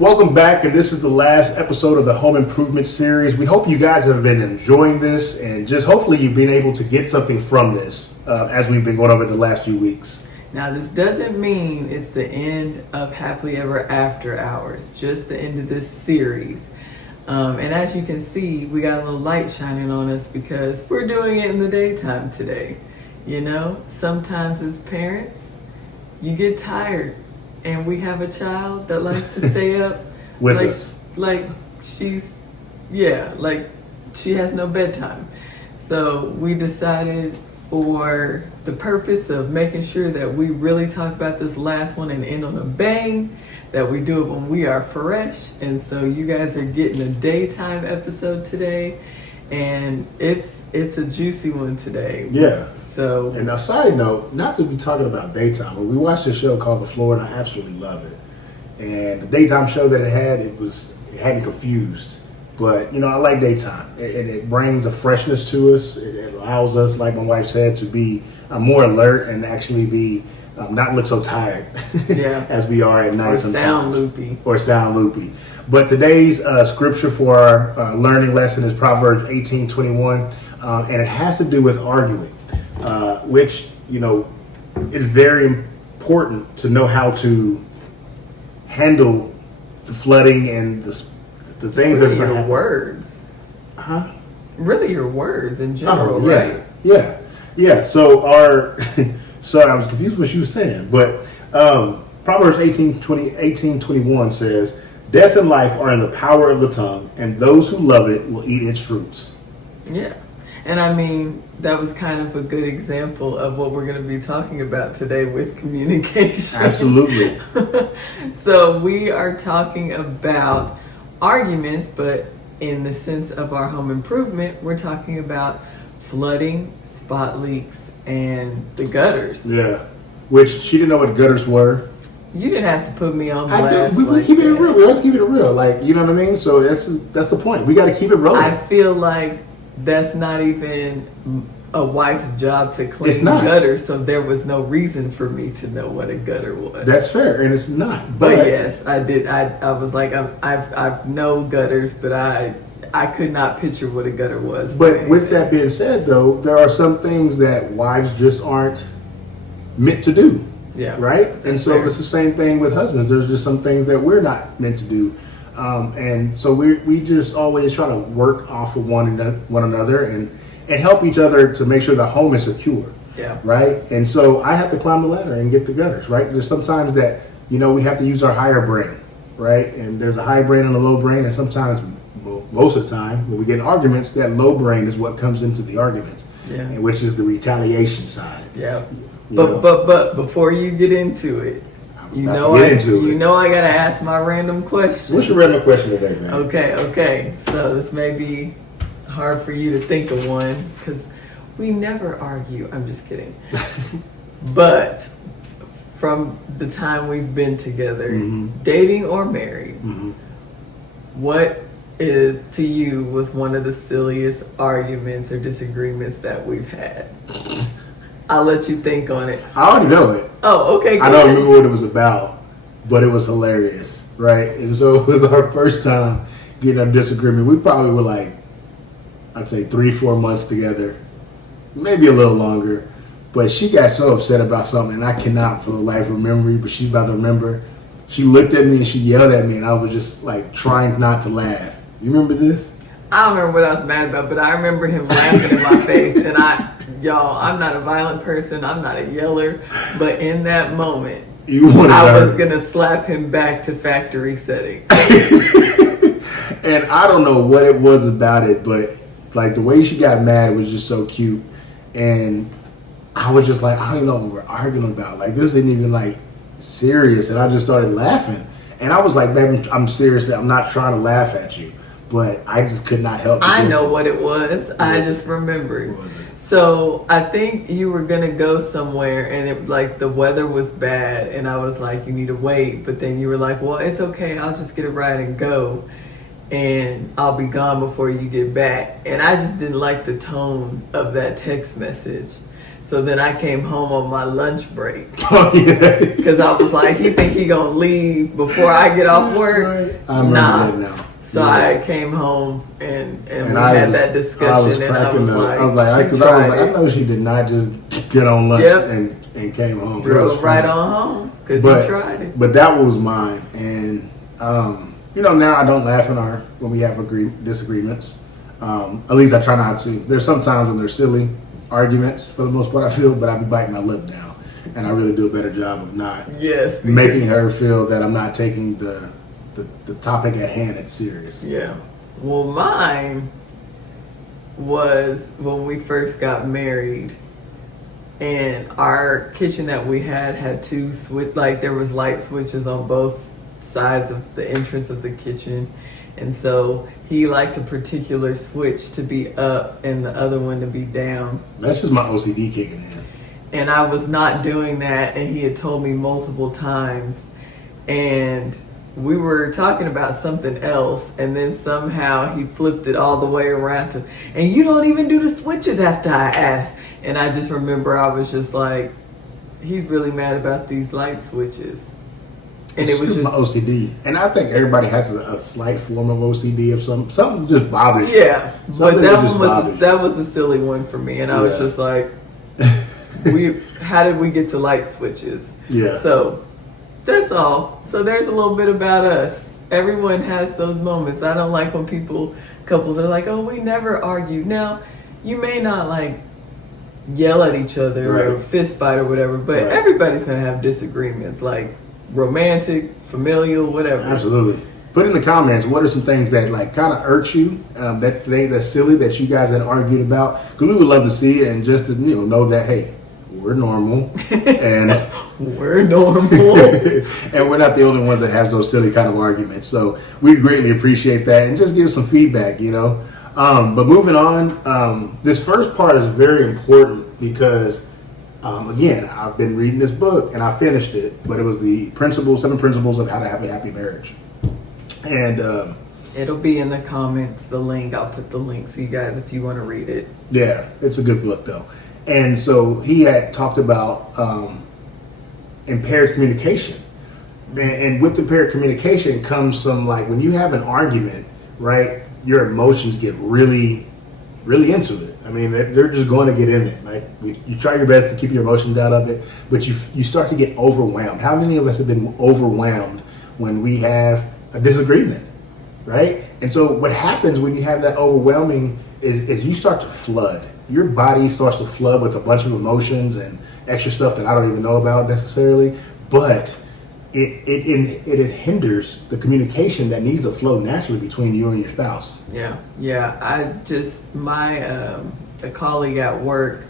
Welcome back, and this is the last episode of the Home Improvement series. We hope you guys have been enjoying this, and just hopefully you've been able to get something from this as we've been going over the last few weeks. Now, this doesn't mean it's the end of Happily Ever After Hours, just the end of this series. And as you can see, we got a little light shining on us because we're doing it in the daytime today. You know, sometimes as parents, you get tired. And we have a child that likes to stay up with us. Like she has no bedtime. So we decided, for the purpose of making sure that we really talk about this last one and end on a bang, that we do it when we are fresh. And so you guys are getting a daytime episode today. And it's a juicy one today. Yeah. So, and a side note, not to be talking about daytime, but we watched a show called The Floor, and I absolutely love it. And the daytime show that it had me confused. But I like daytime. It brings a freshness to us. It allows us, like my wife said, to be more alert and actually be not look so tired as we are at night sometimes. Or sound loopy. But today's scripture for our learning lesson is Proverbs 18:21, and it has to do with arguing, which, is very important to know how to handle the flooding and the things really that your words. Huh? Really your words in general, right? Yeah. So sorry, I was confused what you were saying, but Proverbs 18:21 says, "Death and life are in the power of the tongue, and those who love it will eat its fruits." Yeah. And I mean, that was kind of a good example of what we're going to be talking about today with communication. Absolutely. So we are talking about arguments, but in the sense of our home improvement, we're talking about flooding, spot leaks, and the gutters. Yeah. Which she didn't know what gutters were. You didn't have to put me on blast. We keep it real. We always keep it real. Like, you know what I mean? So that's the point. We got to keep it rolling. I feel like that's not even a wife's job to clean gutters, so there was no reason for me to know what a gutter was. That's fair, and it's not. But yes, I did. I was like, I've know gutters, but I could not picture what a gutter was. But with that being said, though, there are some things that wives just aren't meant to do. Yeah. Right? And so fair. It's the same thing with husbands. There's just some things that we're not meant to do. And so we just always try to work off of one another and help each other to make sure the home is secure. Yeah. Right? And so I have to climb the ladder and get the gutters, right? There's sometimes that, we have to use our higher brain, right? And there's a high brain and a low brain, and sometimes, most of the time, when we get in arguments, that low brain is what comes into the arguments, which is the retaliation side. Yeah. But before you get into it, I gotta ask my random question. What's your random question today, man? Okay. So this may be hard for you to think of one because we never argue. I'm just kidding. But from the time we've been together, dating or married, what is to you was one of the silliest arguments or disagreements that we've had? I'll let you think on it. I already know it. Oh, okay. I don't remember what it was about, but it was hilarious, right? And so it was our first time getting a disagreement. We probably were like, I'd say 3-4 months together, maybe a little longer. But she got so upset about something, and I cannot for the life remember, but she's about to remember. She looked at me and she yelled at me, and I was just like trying not to laugh. You remember this? I don't remember what I was mad about, but I remember him laughing in my face, and I'm not a violent person. I'm not a yeller. But in that moment, I was going to slap him back to factory settings. And I don't know what it was about it, but like the way she got mad was just so cute. And I was just like, I don't even know what we're arguing about. Like, this isn't even like serious. And I just started laughing. And I was like, baby, I'm serious. I'm not trying to laugh at you. But I just could not help. I know what it was. I just remembered. So I think you were gonna go somewhere, and the weather was bad, and I was like, you need to wait. But then you were like, well, it's okay. I'll just get a ride and go, and I'll be gone before you get back. And I just didn't like the tone of that text message. So then I came home on my lunch break. Oh, yeah. Because I was like, he think he gonna leave before I get off work? Right. I remember that now. So yeah. I came home and we had that discussion. I was cracking up. I was like, I know she did not just get on lunch and came home. Drove right on home because he tried it. But that was mine. And, now I don't laugh when we have disagreements. At least I try not to. There's some times when there's silly arguments for the most part, I feel, but I be biting my lip down. And I really do a better job of not making her feel that I'm not taking the topic at hand as serious. Yeah. Well, mine was when we first got married, and our kitchen that we had two there was light switches on both sides of the entrance of the kitchen. And so he liked a particular switch to be up and the other one to be down. That's just my OCD kicking in. And I was not doing that, and he had told me multiple times. And we were talking about something else, and then somehow he flipped it all the way around to, and you don't even do the switches after I asked. And I just remember I was just like, he's really mad about these light switches. And it was just my OCD. And I think everybody has a slight form of OCD of something just bothers you. Yeah. But that was a silly one for me. And I was just like, how did we get to light switches? Yeah. So that's all. So there's a little bit about us. Everyone has those moments. I don't like when couples are like, oh, we never argue. Now, you may not like yell at each other or fist fight or whatever, but everybody's going to have disagreements, like romantic, familial, whatever. Absolutely. Put in the comments, what are some things that like kind of irks you, that's silly that you guys had argued about? Because we would love to see it and just to know that, hey, we're normal. And we're normal. And we're not the only ones that have those silly kind of arguments. So we greatly appreciate that and just give some feedback, But moving on, this first part is very important because again, I've been reading this book and I finished it, but it was the 7 principles of how to have a happy marriage. And it'll be in the comments, the link. I'll put the link so you guys, if you want to read it. Yeah, it's a good book though. And so he had talked about impaired communication. And with impaired communication comes some, like, when you have an argument, right, your emotions get really, really into it. I mean, they're just going to get in it. Like, you try your best to keep your emotions out of it, but you start to get overwhelmed. How many of us have been overwhelmed when we have a disagreement, right? And so what happens when you have that overwhelming is you start to flood. Your body starts to flood with a bunch of emotions and extra stuff that I don't even know about necessarily, but it hinders the communication that needs to flow naturally between you and your spouse. Yeah. A colleague at work,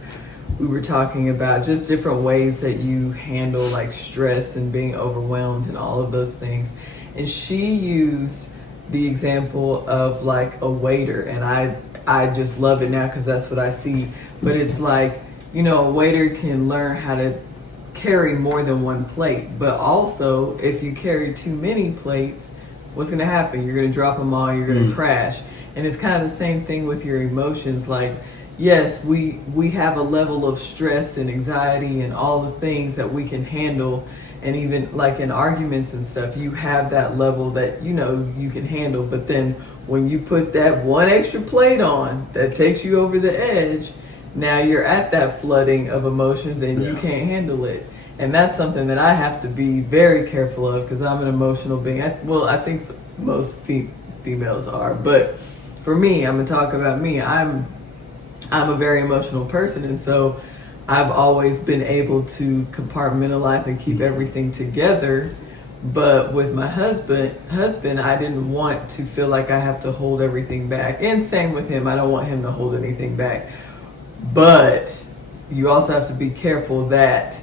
we were talking about just different ways that you handle like stress and being overwhelmed and all of those things. And she used the example of like a waiter, and I just love it now because that's what I see. But it's like, a waiter can learn how to carry more than one plate, but also if you carry too many plates, what's going to happen? You're going to drop them all, you're going to crash. And it's kind of the same thing with your emotions. Like, yes, we have a level of stress and anxiety and all the things that we can handle. And even like in arguments and stuff, you have that level that you can handle. But then when you put that one extra plate on that takes you over the edge, now you're at that flooding of emotions and you can't handle it. And that's something that I have to be very careful of because I'm an emotional being. I think most females are. But for me, I'm going to talk about me. I'm a very emotional person. And so I've always been able to compartmentalize and keep everything together. But with my husband, I didn't want to feel like I have to hold everything back. And same with him. I don't want him to hold anything back. But you also have to be careful that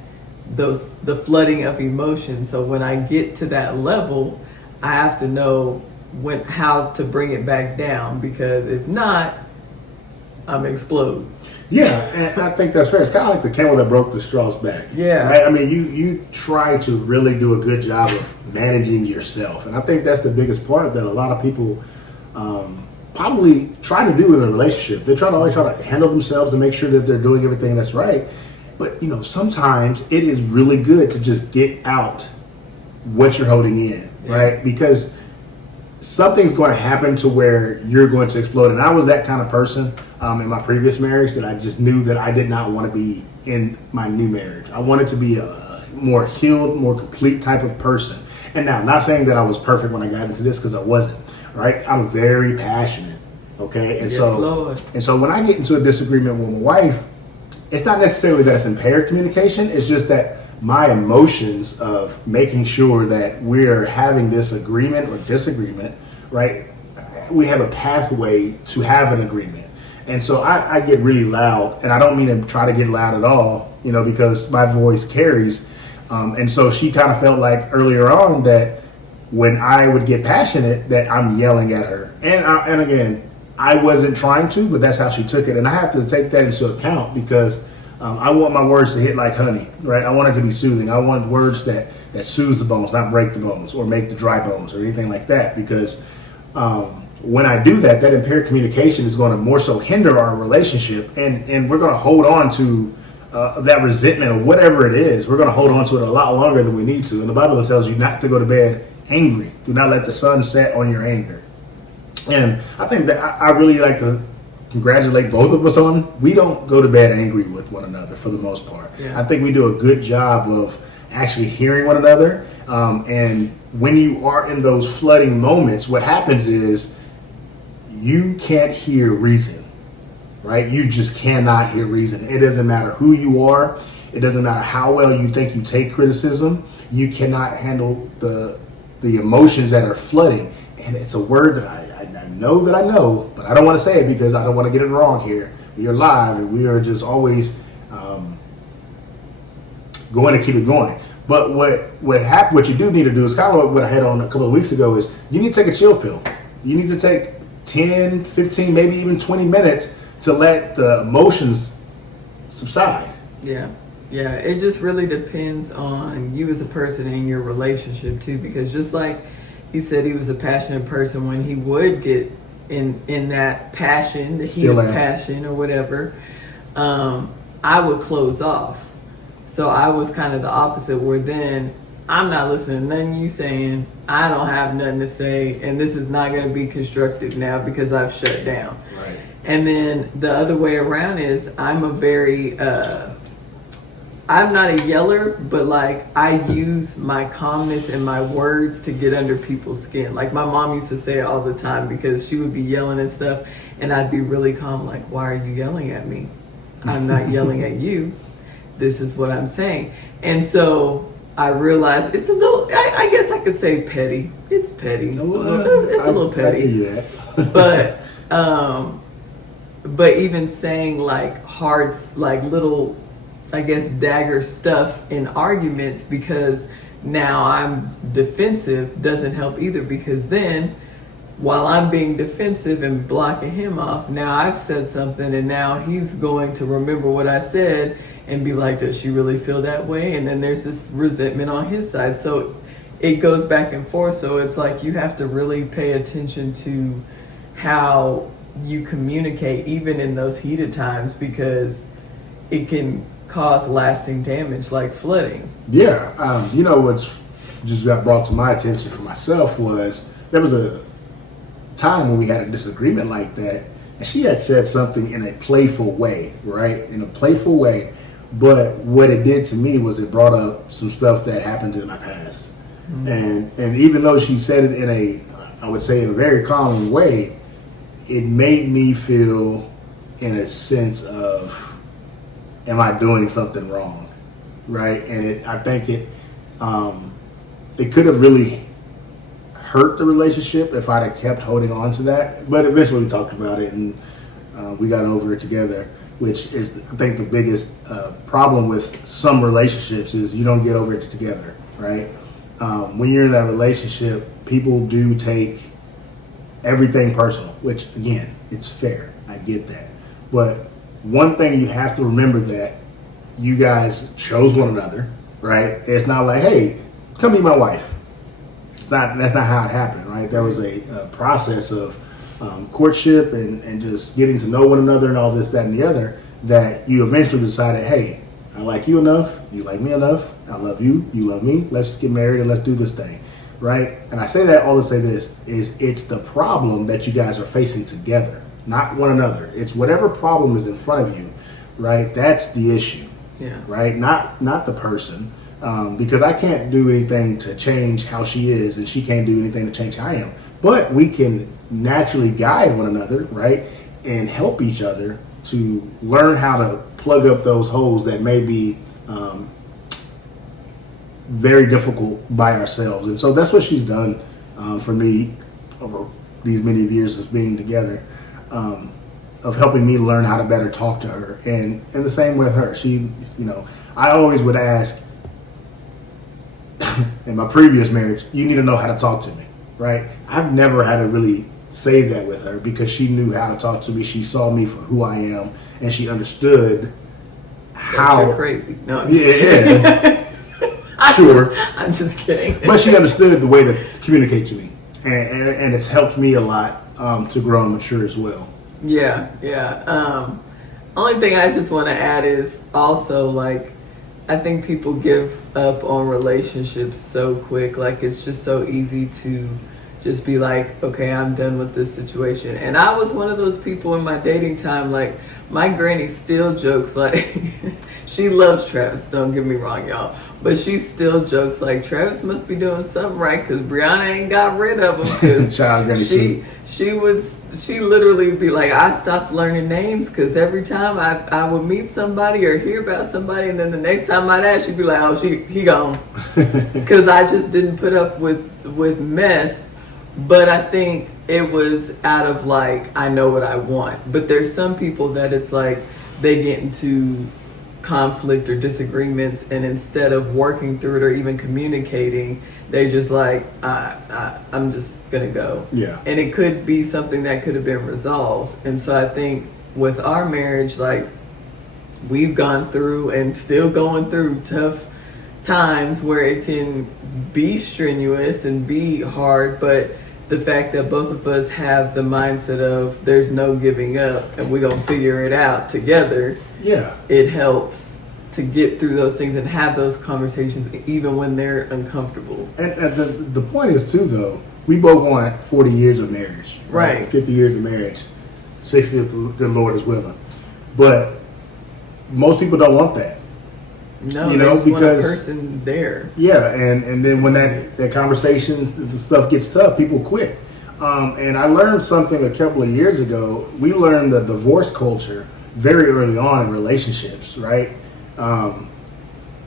the flooding of emotions. So when I get to that level, I have to know how to bring it back down, because if not, I'm explode. Yeah, and I think that's fair. It's kind of like the camel that broke the straw's back. Yeah. Right? I mean, you try to really do a good job of managing yourself. And I think that's the biggest part that a lot of people probably try to do in a relationship. They always try to handle themselves and make sure that they're doing everything that's right. But, sometimes it is really good to just get out what you're holding in, right? Because something's going to happen to where you're going to explode. And I was that kind of person in my previous marriage that I just knew that I did not want to be in my new marriage. I wanted to be a more healed, more complete type of person. And now, not saying that I was perfect when I got into this, because I wasn't, right? I'm very passionate, okay? And so when I get into a disagreement with my wife, it's not necessarily that it's impaired communication. It's just that my emotions of making sure that we're having this agreement or disagreement, right? We have a pathway to have an agreement. And so I get really loud, and I don't mean to try to get loud at all, because my voice carries. And so she kind of felt like earlier on that when I would get passionate, that I'm yelling at her. And again, I wasn't trying to, but that's how she took it. And I have to take that into account, because I want my words to hit like honey, right? I want it to be soothing. I want words that soothe the bones, not break the bones or make the dry bones or anything like that. Because when I do that, that impaired communication is going to more so hinder our relationship. And we're going to hold on to that resentment or whatever it is. We're going to hold on to it a lot longer than we need to. And the Bible tells you not to go to bed angry. Do not let the sun set on your anger. And I think that I really like to congratulate both of us on, we don't go to bed angry with one another for the most part. Yeah. I think we do a good job of actually hearing one another. And when you are in those flooding moments, what happens is you can't hear reason, right? You just cannot hear reason. It doesn't matter who you are. It doesn't matter how well you think you take criticism. You cannot handle the emotions that are flooding. And it's a word that I know, but I don't want to say it because I don't want to get it wrong here. We are live, and we are just always going to keep it going. But what you do need to do is kind of what I had on a couple of weeks ago is you need to take a chill pill. You need to take 10, 15, maybe even 20 minutes to let the emotions subside. Yeah. Yeah, it just really depends on you as a person and your relationship too, because just like he said he was a passionate person, when he would get in that passion, the heat of passion or whatever, I would close off. So I was kind of the opposite, where then I'm not listening to nothing you saying. I don't have nothing to say, and this is not going to be constructive now because I've shut down. Right. And then the other way around is I'm a very I'm not a yeller, but like I use my calmness and my words to get under people's skin. Like my mom used to say it all the time, because she would be yelling and stuff, and I'd be really calm, like, why are you yelling at me? I'm not yelling at you. This is what I'm saying. And so I realized it's a little, I guess I could say petty. It's petty. It's a little petty. But even saying like hard, like little, I guess, dagger stuff in arguments, because now I'm defensive, doesn't help either, because then while I'm being defensive and blocking him off, now I've said something, and now he's going to remember what I said and be like, does she really feel that way? And then there's this resentment on his side. So it goes back and forth. So it's like you have to really pay attention to how you communicate, even in those heated times, because it can cause lasting damage, like flooding. Yeah. What's just got brought to my attention for myself was there was a time when we had a disagreement like that, and she had said something in a playful way, right? In a playful way. But what it did to me was it brought up some stuff that happened in my past. Mm-hmm. And even though she said it in I would say in a very calming way, it made me feel in a sense of, am I doing something wrong, right? And I think it could have really hurt the relationship if I'd have kept holding on to that. But eventually we talked about it, and we got over it together, which is, I think, the biggest problem with some relationships is you don't get over it together, right? When you're in that relationship, people do take everything personal, which, again, it's fair. I get that. But one thing you have to remember, that you guys chose one another, right? It's not like, hey, come be my wife. That's not how it happened, right? There was a process of courtship and just getting to know one another and all this, that, and the other, that you eventually decided, hey, I like you enough. You like me enough. I love you. You love me. Let's get married and let's do this thing. Right? And I say that all to say this is it's the problem that you guys are facing together, not one another. It's whatever problem is in front of you, right? That's the issue, right? Not the person, because I can't do anything to change how she is, and she can't do anything to change how I am. But we can naturally guide one another, right, and help each other to learn how to plug up those holes that may be very difficult by ourselves. And so that's what she's done for me over these many years of being together, of helping me learn how to better talk to her. And the same with her. She, I always would ask in my previous marriage, you need to know how to talk to me, right? I've never had to really say that with her because she knew how to talk to me. She saw me for who I am, and she understood how you're crazy. No, I'm just kidding. Yeah. Sure. I'm just kidding. But she understood the way to communicate to me. And it's helped me a lot to grow and mature as well. Yeah. Only thing I just want to add is also, like, I think people give up on relationships so quick. Like, it's just so easy to just be like, okay, I'm done with this situation. And I was one of those people in my dating time, like, my granny still jokes, like, she loves Travis, don't get me wrong, y'all. But she still jokes, like, Travis must be doing something right because Brianna ain't got rid of him. Because she literally would be like, I stopped learning names because every time I would meet somebody or hear about somebody, and then the next time I'd ask, she'd be like, oh, he gone. Because I just didn't put up with mess. But I think it was out of, like, I know what I want. But there's some people that it's like they get into conflict or disagreements, and instead of working through it or even communicating, they just like, I'm just gonna go. Yeah. And it could be something that could have been resolved. And so I think with our marriage, like, we've gone through and still going through tough times where it can be strenuous and be hard, but the fact that both of us have the mindset of there's no giving up and we're going to figure it out together. Yeah. It helps to get through those things and have those conversations even when they're uncomfortable. And the point is, too, though, we both want 40 years of marriage. Right. 50 years of marriage. 60 if the good Lord is willing. But most people don't want that. No, they just want a person there. Yeah, and then when that conversation, the stuff gets tough, people quit. And I learned something a couple of years ago. We learned the divorce culture very early on in relationships, right?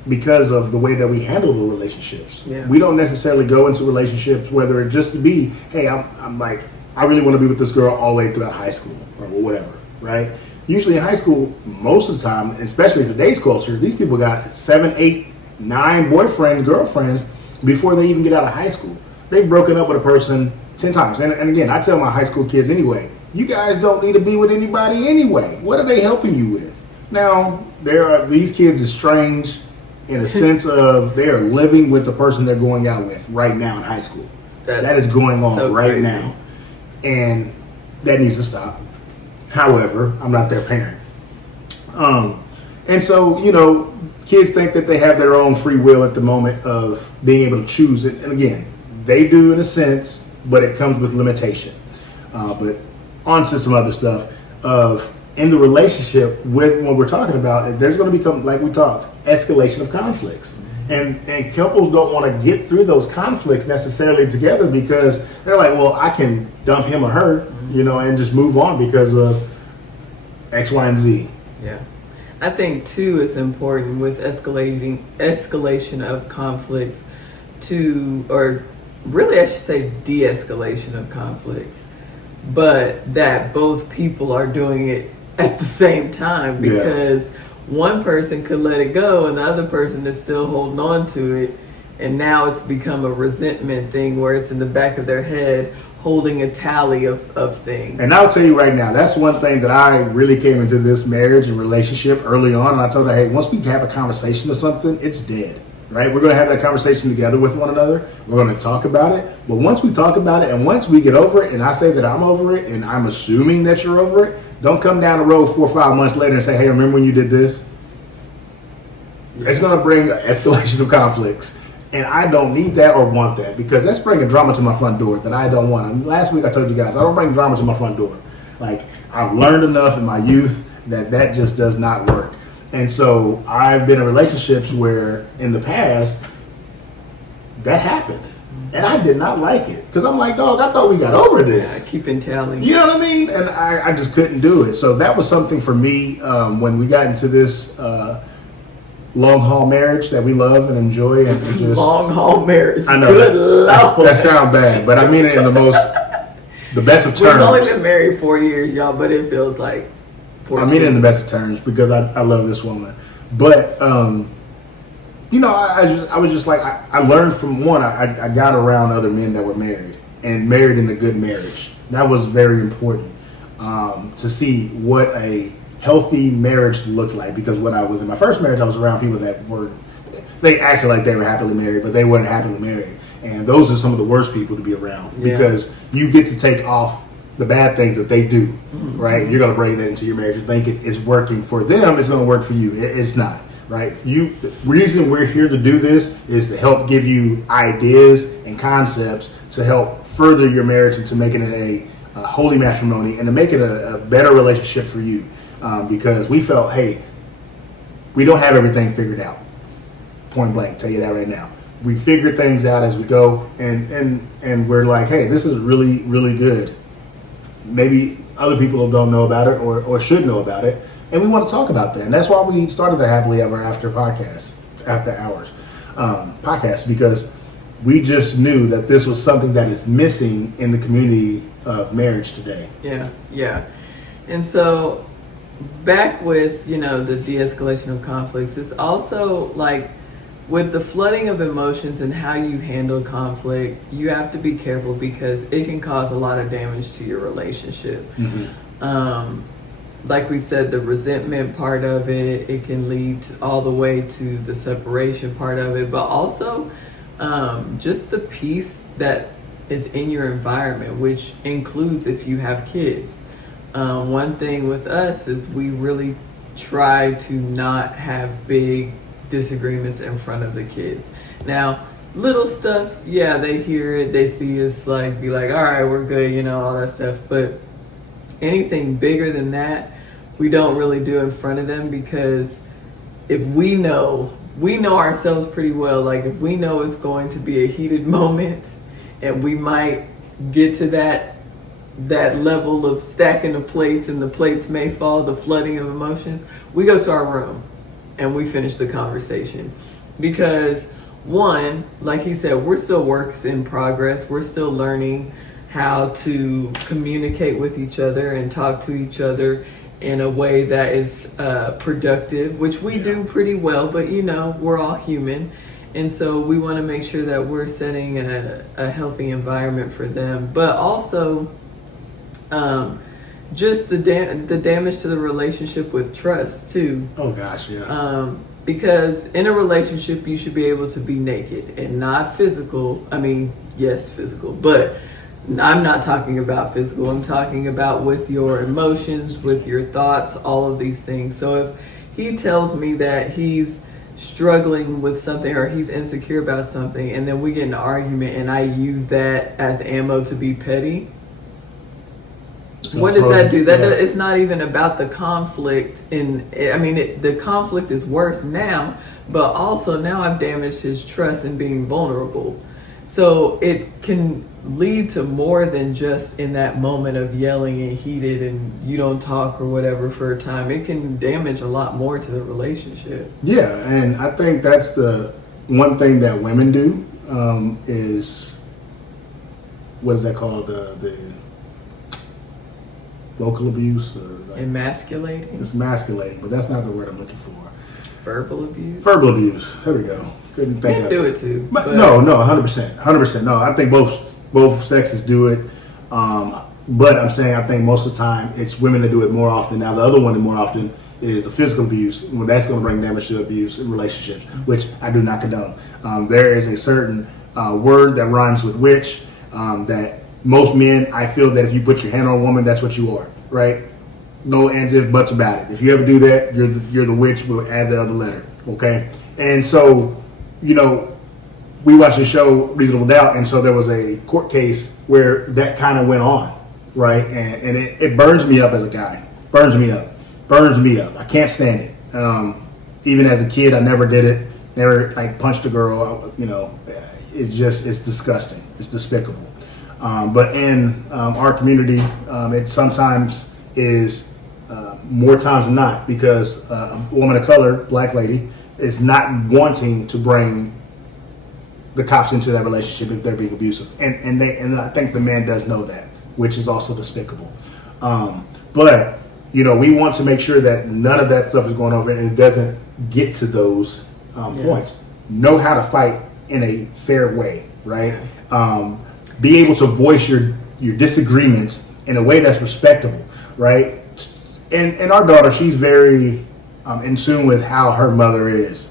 Because of the way that we handle the relationships. Yeah. We don't necessarily go into relationships whether it just to be, hey, I'm like, I really want to be with this girl all the way throughout high school or whatever, right? Usually in high school, most of the time, especially in today's culture, these people got 7, 8, 9 boyfriends, girlfriends before they even get out of high school. They've broken up with a person 10 times. And again, I tell my high school kids anyway, you guys don't need to be with anybody anyway. What are they helping you with? Now, these kids estranged in a sense of they are living with the person they're going out with right now in high school. That is going on so right now. And that needs to stop. However, I'm not their parent. And so, kids think that they have their own free will at the moment of being able to choose it. And again, they do in a sense, but it comes with limitation. But on to some other stuff of in the relationship with what we're talking about, there's going to become, like we talked, escalation of conflicts. And couples don't want to get through those conflicts necessarily together because they're like, well, I can dump him or her, and just move on because of X, Y, and Z. Yeah. I think, too, it's important with escalation of conflicts or really I should say de-escalation of conflicts, but that both people are doing it at the same time because one person could let it go and the other person is still holding on to it, and now it's become a resentment thing where it's in the back of their head holding a tally of things. And I'll tell you right now, that's one thing that I really came into this marriage and relationship early on, and I told her, hey, once we have a conversation or something, it's dead, right? We're going to have that conversation together with one another. We're going to talk about it, but once we talk about it and once we get over it and I say that I'm over it and I'm assuming that you're over it, don't come down the road 4 or 5 months later and say, hey, remember when you did this? It's going to bring an escalation of conflicts. And I don't need that or want that, because that's bringing drama to my front door that I don't want. And last week I told you guys, I don't bring drama to my front door. Like, I've learned enough in my youth that just does not work. And so I've been in relationships where in the past that happened. And I did not like it, because I'm like, dog, I thought we got over this. Yeah, keeping tally. You know what I mean? And I just couldn't do it. So that was something for me when we got into this long haul marriage that we love and enjoy, and just long haul marriage. I know Good Lord. that sounds bad, but I mean it in the best of terms. We've only been married 4 years, y'all, but it feels like 14. I mean it in the best of terms, because I love this woman. But I was just like, I learned from one. I got around other men that were married and married in a good marriage. That was very important to see what a healthy marriage looked like, because when I was in my first marriage, I was around people that they acted like they were happily married, but they weren't happily married. And those are some of the worst people to be around, because you get to take off the bad things that they do, right? You're going to bring that into your marriage and think it is working for them. It's going to work for you. It's not, right? The reason we're here to do this is to help give you ideas and concepts to help further your marriage and to make it a holy matrimony, and to make it a better relationship for you. Because we felt, hey, we don't have everything figured out. Point blank, tell you that right now. We figure things out as we go, and we're like, hey, this is really, really good. Maybe other people don't know about it or should know about it, and we want to talk about that. And that's why we started the Happily Ever After podcast, After Hours podcast, because we just knew that this was something that is missing in the community of marriage today. Yeah. And so back with, the de-escalation of conflicts, it's also like with the flooding of emotions and how you handle conflict, you have to be careful, because it can cause a lot of damage to your relationship. Like we said, the resentment part of it can lead all the way to the separation part of it, but also just the peace that is in your environment, which includes if you have kids. One thing with us is we really try to not have big disagreements in front of the kids. Now, little stuff, they hear it, they see us be like, all right, we're good, all that stuff. But anything bigger than that, we don't really do in front of them, because if we know ourselves pretty well. Like, if we know it's going to be a heated moment and we might get to that level of stacking the plates and the plates may fall, the flooding of emotions, we go to our room and we finish the conversation. Because one, like he said, we're still works in progress. We're still learning how to communicate with each other and talk to each other in a way that is productive, which we do pretty well, but we're all human. And so we want to make sure that we're setting a healthy environment for them, but also just the damage to the relationship with trust too. Oh gosh, yeah. Because in a relationship, you should be able to be naked and not physical. I mean, yes, physical, but I'm not talking about physical. I'm talking about with your emotions, with your thoughts, all of these things. So if he tells me that he's struggling with something or he's insecure about something, and then we get in an argument and I use that as ammo to be petty, what does that do? It's not even about the conflict. The conflict is worse now, but also now I've damaged his trust in being vulnerable. So it can lead to more than just in that moment of yelling and heated and you don't talk or whatever for a time. It can damage a lot more to the relationship. Yeah, and I think that's the one thing that women do is, what is that called? The vocal abuse? Or emasculating? It's emasculating, but that's not the word I'm looking for. Verbal abuse? Verbal abuse. There we go. Couldn't think of it. Do it too. But no, 100%. No, I think both sexes do it. But I'm saying I think most of the time it's women that do it more often. Now the other one more often is the physical abuse. Well, that's going to bring damage to abuse in relationships, which I do not condone. There is a certain word that rhymes with witch that most men, I feel that if you put your hand on a woman, that's what you are, right? No ands, ifs, buts about it. If you ever do that, you're the witch. We'll add the other letter, okay? And so, you know, we watched the show Reasonable Doubt, and so there was a court case where that kind of went on, right? And it burns me up as a guy. Burns me up. I can't stand it. Even as a kid, I never did it. Never like punched a girl. You know, it's disgusting. It's despicable. But in our community, it sometimes is more times than not, because a woman of color, black lady, is not wanting to bring the cops into that relationship if they're being abusive, and I think the man does know that, which is also despicable. But you know, we want to make sure that none of that stuff is going over and it doesn't get to those points. Know how to fight in a fair way, right? Be able to voice your disagreements in a way that's respectable, right? And our daughter, she's very in tune with how her mother is.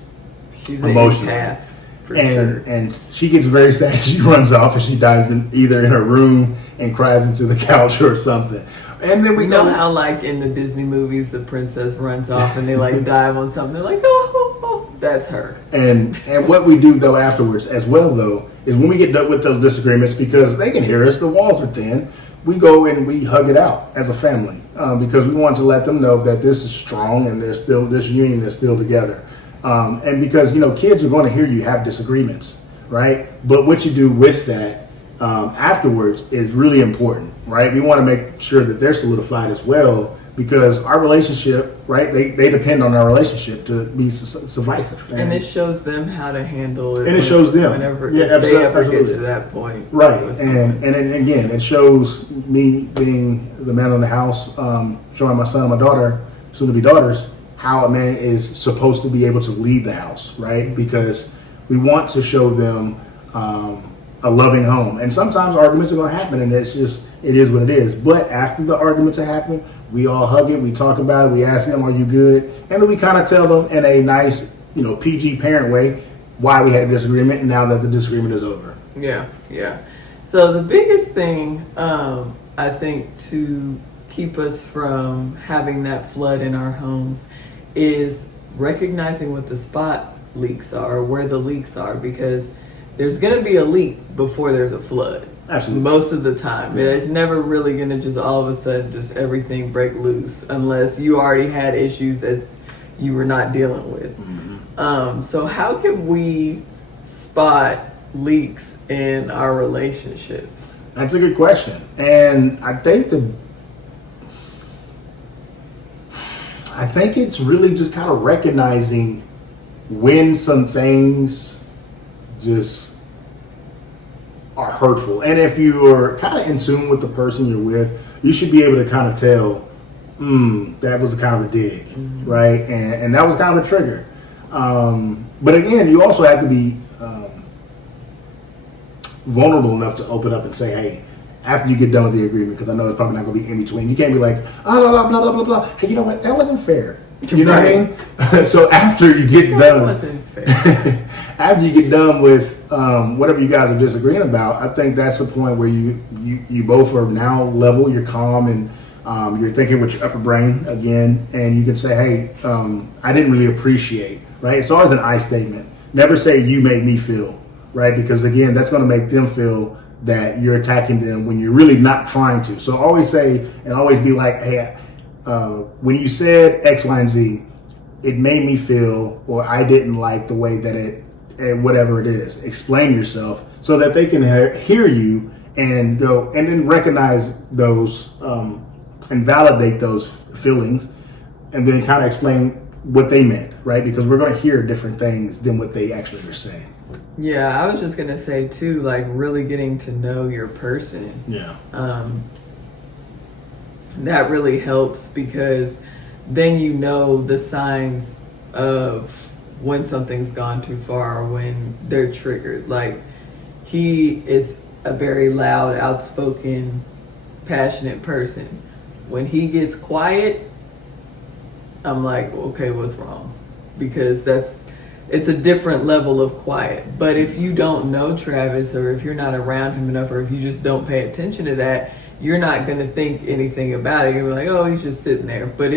She's an empath. And she gets very sad. She runs off and she dives either in her room and cries into the couch or something. And then we know how, like in the Disney movies, the princess runs off and they like dive on something. They're like, oh, that's her. And what we do though afterwards as well though is when we get done with those disagreements, because they can hear us, the walls are thin. We go and we hug it out as a family because we want to let them know that this is strong and this union is still together. And because, you know, kids are going to hear you have disagreements, right? But what you do with that afterwards is really important, right? We want to make sure that they're solidified as well, because our relationship, right? They depend on our relationship to be sufficient. And it shows them how to handle it. And it shows them. Whenever they ever get to that point. Right. And then again, it shows me being the man of the house, showing my son and my daughter, soon to be daughters, how a man is supposed to be able to lead the house, right? Because we want to show them a loving home. And sometimes arguments are going to happen, and it is what it is. But after the arguments have happened, we all hug it, we talk about it, we ask them, are you good? And then we kind of tell them in a nice, you know, PG parent way why we had a disagreement, and now that the disagreement is over. Yeah. So the biggest thing, I think, to keep us from having that flood in our homes is recognizing what the spot leaks are, or where the leaks are, because there's going to be a leak before there's a flood. Absolutely. Most of the time. It's never really going to just all of a sudden just everything break loose unless you already had issues that you were not dealing with. Mm-hmm. So how can we spot leaks in our relationships? That's a good question. And I think it's really just kind of recognizing when some things just are hurtful. And if you're kind of in tune with the person you're with, you should be able to kind of tell, that was kind of a dig, mm-hmm. right? And that was kind of a trigger. But again, you also have to be vulnerable enough to open up and say, hey, after you get done with the agreement, because I know it's probably not going to be in between. You can't be like, blah, blah, blah, blah, blah. Hey, you know what? That wasn't fair. You know what I mean? So after you get done, that wasn't fair. After you get done with whatever you guys are disagreeing about, I think that's the point where you both are now level, you're calm, and you're thinking with your upper brain again, and you can say, hey, I didn't really appreciate, right? It's always an I statement. Never say you made me feel, right? Because again, that's going to make them feel that you're attacking them when you're really not trying to. So always say, and always be like, hey, when you said X, Y, and Z, it made me feel, or I didn't like the way that it, whatever it is. Explain yourself so that they can hear you and go, and then recognize those and validate those feelings, and then kind of explain what they meant, right? Because we're going to hear different things than what they actually are saying. Yeah, I was just going to say too, like really getting to know your person. Yeah. That really helps, because then you know the signs of when something's gone too far, or when they're triggered. Like, he is a very loud, outspoken, passionate person. When he gets quiet, I'm like, okay, what's wrong? Because it's a different level of quiet. But if you don't know Travis, or if you're not around him enough, or if you just don't pay attention to that, you're not going to think anything about it. You're like, oh, he's just sitting there. But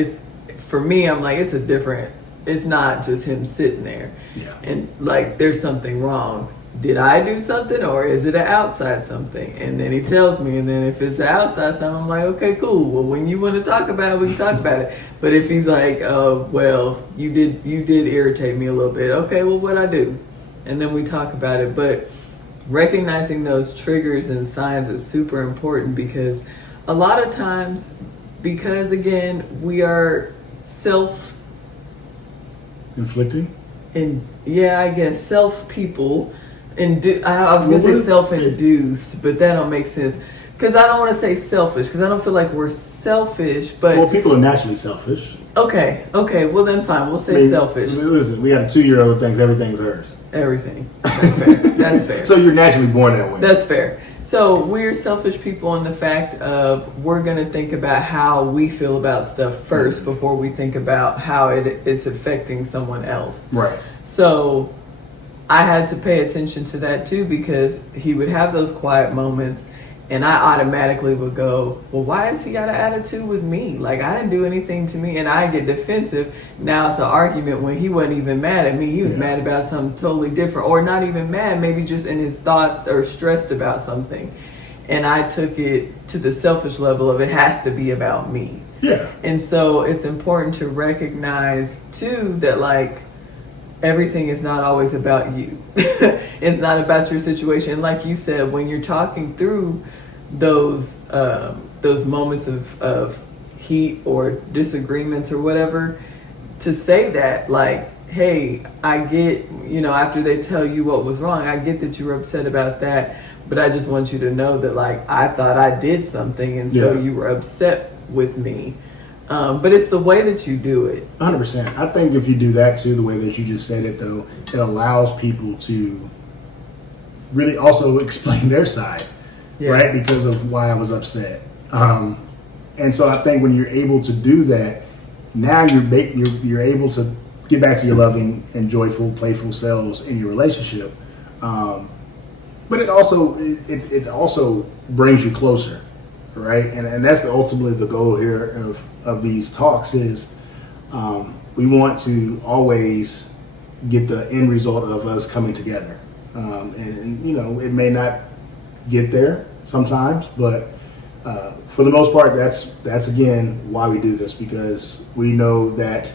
for me, I'm like, it's a different It's not just him sitting there. Yeah. And like, there's something wrong. Did I do something, or is it an outside something? And then he tells me, and then if it's an outside something, I'm like, okay, cool. Well, when you want to talk about it, we can talk about it. But if he's like, oh, well, you did irritate me a little bit. Okay, well, what'd I do? And then we talk about it. But recognizing those triggers and signs is super important, because a lot of times, because again, we are inflicting? Self people. I was going to say self-induced, but that don't make sense. Because I don't want to say selfish, because I don't feel like we're selfish, but... Well, people are naturally selfish. Okay, well then fine, we'll say selfish. Listen, we got a 2-year-old thinks everything's hers. Everything. That's fair. That's fair. So you're naturally born that way. That's fair. So we're selfish people in the fact of we're going to think about how we feel about stuff first before we think about how it's affecting someone else. Right. So I had to pay attention to that too, because he would have those quiet moments and I automatically would go, well, why has he got an attitude with me? Like, I didn't do anything to me. And I get defensive. Now it's an argument when he wasn't even mad at me. He was mad about something totally different, or not even mad, maybe just in his thoughts or stressed about something. And I took it to the selfish level of it has to be about me. Yeah. And so it's important to recognize too that, like, everything is not always about you. It's not about your situation. Like you said, when you're talking through those moments of heat or disagreements or whatever, to say that, like, hey, I get, after they tell you what was wrong, I get that you were upset about that, but I just want you to know that, like, I thought I did something, and so you were upset with me. But it's the way that you do it. 100%. I think if you do that too, the way that you just said it, though, it allows people to really also explain their side, right? Because of why I was upset. And so I think when you're able to do that, now you're able to get back to your loving and joyful, playful selves in your relationship. But it also brings you closer. Right, and that's ultimately the goal here of these talks is we want to always get the end result of us coming together, and it may not get there sometimes, but for the most part, that's again why we do this, because we know that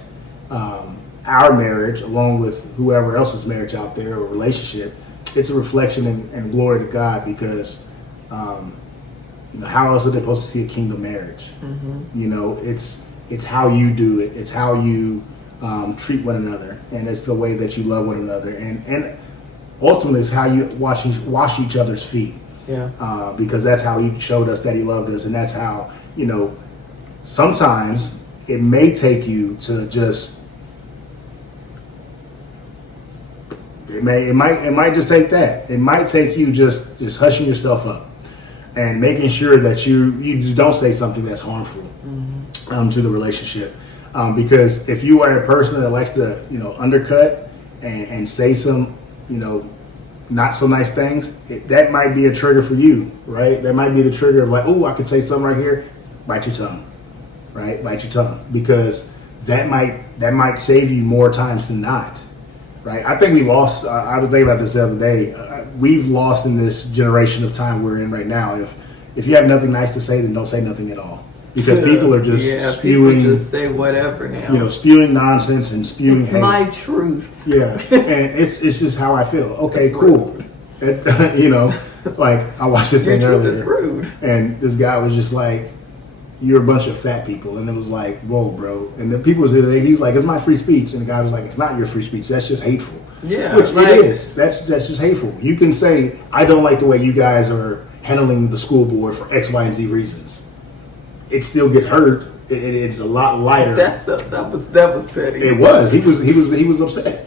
our marriage, along with whoever else's marriage out there or relationship, it's a reflection and glory to God, because. How else are they supposed to see a kingdom marriage? Mm-hmm. It's how you do it. It's how you treat one another, and it's the way that you love one another, and ultimately it's how you wash each other's feet. Yeah. Because that's how he showed us that he loved us, and that's how sometimes it may take you to just. It might just take that. It might take you just hushing yourself up. And making sure that you just don't say something that's harmful to the relationship, because if you are a person that likes to undercut and say some not so nice things, that might be a trigger for you, right? That might be the trigger of like, oh, I could say something right here. Bite your tongue, right? Bite your tongue, because that might save you more times than not. Right, I think we lost. I was thinking about this the other day. We've lost in this generation of time we're in right now. If you have nothing nice to say, then don't say nothing at all, because people are just spewing. People just say whatever now. Spewing nonsense and spewing. It's hate. My truth. Yeah, and it's just how I feel. Okay, cool. Like I watched this thing earlier, is rude. And this guy was just like, "You're a bunch of fat people," and it was like, "Whoa, bro!" And the people was there. He's like, "It's my free speech," and the guy was like, "It's not your free speech. That's just hateful." Yeah, which it is. That's just hateful. You can say, "I don't like the way you guys are handling the school board for X, Y, and Z reasons." It still get hurt. It's a lot lighter. That was petty. It was. He was upset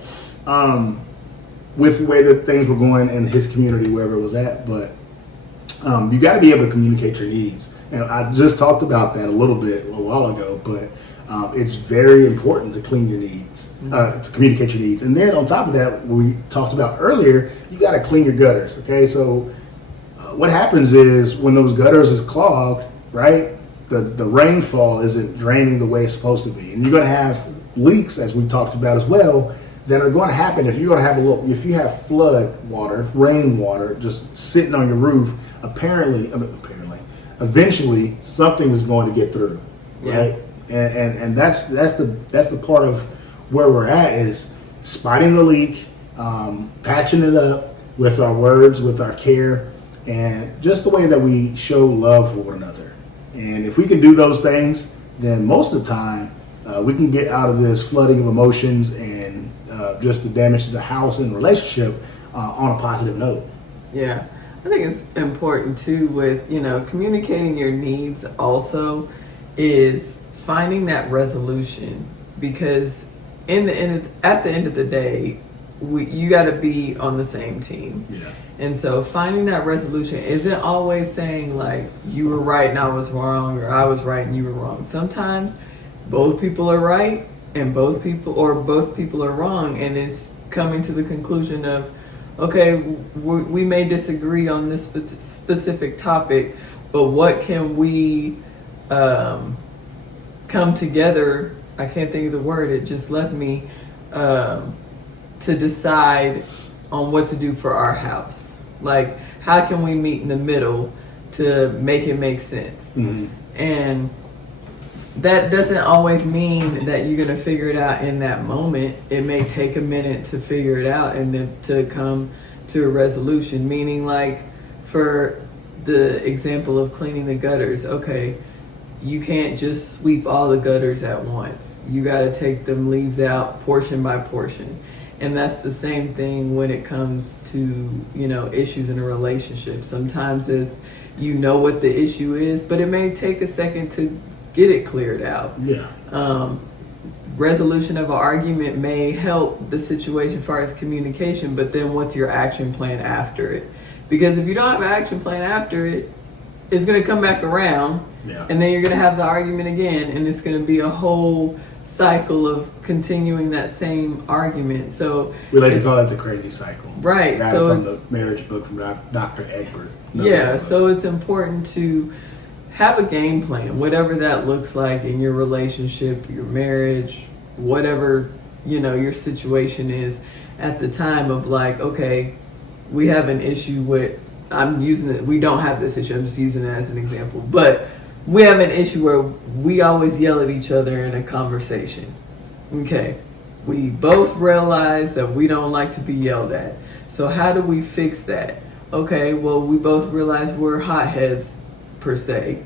with the way that things were going in his community, wherever it was at. But you got to be able to communicate your needs. And I just talked about that a little bit a while ago, but it's very important to clean your needs, to communicate your needs. And then on top of that, what we talked about earlier, you got to clean your gutters, okay? So what happens is when those gutters is clogged, right, the rainfall isn't draining the way it's supposed to be. And you're going to have leaks, as we talked about as well, that are going to happen if you're going to have if you have flood water, rainwater just sitting on your roof. Eventually something is going to get through, right? And that's the part of where we're at, is spotting the leak, patching it up with our words, with our care, and just the way that we show love for one another. And if we can do those things, then most of the time we can get out of this flooding of emotions and just the damage to the house and relationship on a positive note. Yeah. I think it's important too with, communicating your needs also is finding that resolution, because at the end of the day, you got to be on the same team. Yeah. And so finding that resolution isn't always saying like you were right and I was wrong, or I was right and you were wrong. Sometimes both people are right and both people are wrong, and it's coming to the conclusion of, okay, we may disagree on this specific topic, but what can we come together? I can't think of the word, it just left me, to decide on what to do for our house. Like, how can we meet in the middle to make it make sense? Mm-hmm. And that doesn't always mean that you're going to figure it out in that moment. It may take a minute to figure it out and then to come to a resolution. Meaning, like, for the example of cleaning the gutters, okay, you can't just sweep all the gutters at once. You got to take them leaves out portion by portion. And that's the same thing when it comes to, issues in a relationship. Sometimes it's, what the issue is, but it may take a second to get it cleared out. Yeah. Resolution of an argument may help the situation as far as communication, but then what's your action plan after it? Because if you don't have an action plan after it, it's going to come back around, and then you're going to have the argument again, and it's going to be a whole cycle of continuing that same argument. So we like to call it the crazy cycle, right? So from the marriage book from Dr. Egbert. So it's important to have a game plan, whatever that looks like in your relationship, your marriage, whatever, your situation is at the time of, like, okay, we have an issue with, we don't have this issue, I'm just using it as an example, but we have an issue where we always yell at each other in a conversation. Okay, we both realize that we don't like to be yelled at. So how do we fix that? Okay, well, we both realize we're hotheads per se.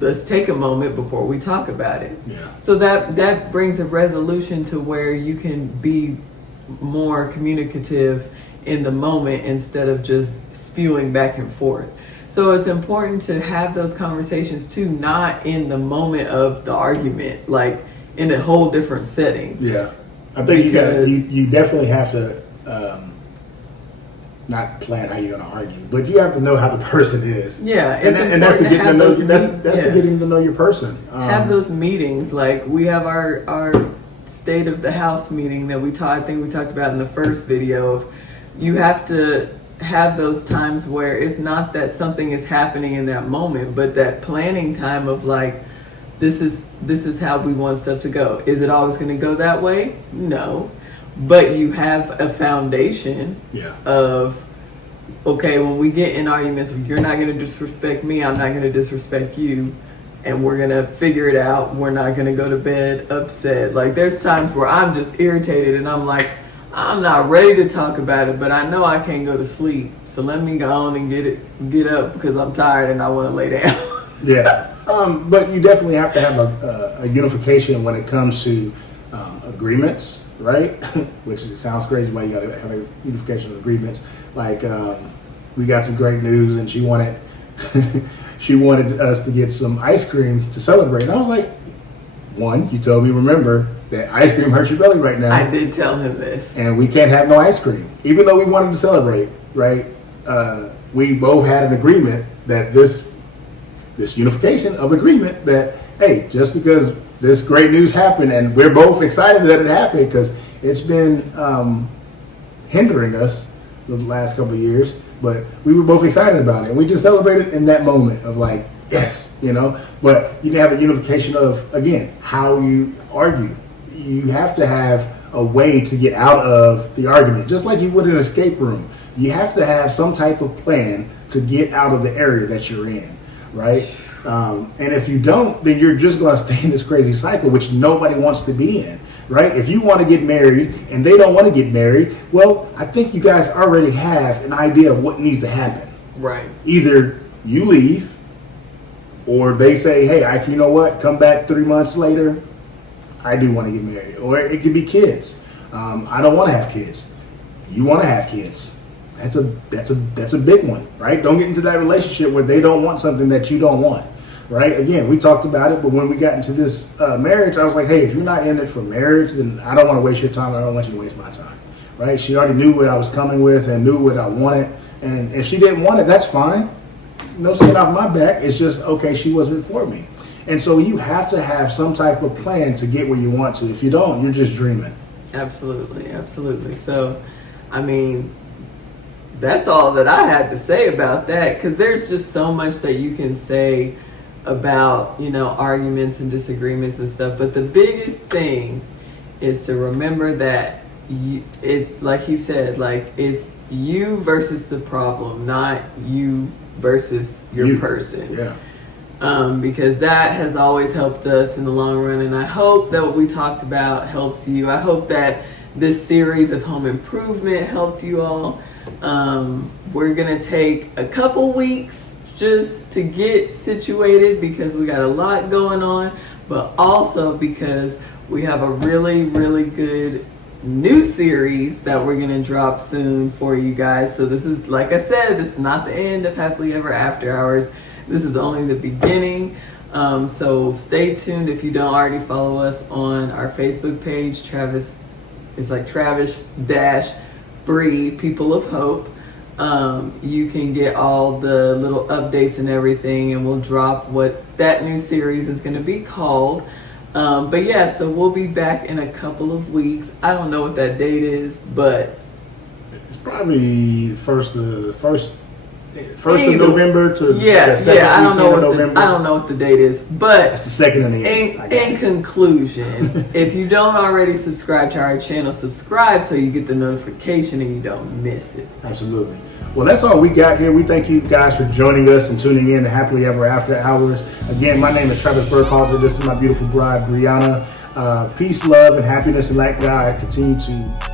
Let's take a moment before we talk about it. Yeah. So that brings a resolution to where you can be more communicative in the moment instead of just spewing back and forth. So it's important to have those conversations too, not in the moment of the argument, like in a whole different setting. Yeah, I think you definitely have to not plan how you're going to argue, but you have to know how the person is. Yeah, and that's the getting to know. That's the getting to know your person. Have those meetings. Like, we have our state of the house meeting that I think we talked about in the first video. Of you have to have those times where it's not that something is happening in that moment, but that planning time of, like, this is how we want stuff to go. Is it always going to go that way? No. But you have a foundation of, okay, when we get in arguments, you're not going to disrespect me, I'm not going to disrespect you, and we're going to figure it out. We're not going to go to bed upset. Like, there's times where I'm just irritated and I'm like, I'm not ready to talk about it, but I know I can't go to sleep. So let me go on and get up because I'm tired and I want to lay down. Yeah. But you definitely have to have a unification when it comes to agreements, right? Which sounds crazy why you got to have a unification of agreements. Like, we got some great news and she wanted us to get some ice cream to celebrate. And I was like, one, you told me, remember, that ice cream hurts your belly right now. I did tell him this. And we can't have no ice cream. Even though we wanted to celebrate, right? We both had an agreement that this unification of agreement that, hey, just because this great news happened and we're both excited that it happened because it's been hindering us the last couple of years, but we were both excited about it. And we just celebrated in that moment of, like, yes, but you didn't have a unification of, again, how you argue, you have to have a way to get out of the argument, just like you would in an escape room. You have to have some type of plan to get out of the area that you're in, right? And if you don't, then you're just going to stay in this crazy cycle, which nobody wants to be in, right? If you want to get married and they don't want to get married, well, I think you guys already have an idea of what needs to happen. Right. Either you leave, or they say, hey, you know what? Come back 3 months later. I do want to get married. Or it could be kids. I don't want to have kids. You want to have kids. That's a big one, right? Don't get into that relationship where they don't want something that you don't want, right? Again, we talked about it, but when we got into this marriage, I was like, hey, if you're not in it for marriage, then I don't want to waste your time. I don't want you to waste my time, right? She already knew what I was coming with and knew what I wanted. And if she didn't want it, that's fine. No skin off my back. It's just, okay, she wasn't for me. And so you have to have some type of plan to get where you want to. If you don't, you're just dreaming. Absolutely, absolutely. So, I mean, that's all that I had to say about that, because there's just so much that you can say about, arguments and disagreements and stuff. But the biggest thing is to remember that like he said, it's you versus the problem, not you versus your person. Yeah. Because that has always helped us in the long run, and I hope that what we talked about helps you. I hope that this series of home improvement helped you all. We're gonna take a couple weeks just to get situated because we got a lot going on, but also because we have a really, really good new series that we're gonna drop soon for you guys. So this is, like I said, this is not the end of Happily Ever After Hours. This is only the beginning. So stay tuned. If you don't already follow us on our Facebook page, Travis, it's like Travis-Bree, People of Hope. You can get all the little updates and everything, and we'll drop what that new series is going to be called. But yeah, so we'll be back in a couple of weeks. I don't know what that date is, but it's probably first of November to the second I don't know weekend of November. I don't know what the date is, but it's the second and the eighth. In conclusion, if you don't already subscribe to our channel, subscribe so you get the notification and you don't miss it. Absolutely. Well, that's all we got here. We thank you guys for joining us and tuning in to Happily Ever After Hours. Again, my name is Travis Burkhalter. This is my beautiful bride, Brianna. Peace, love, and happiness, and let God continue to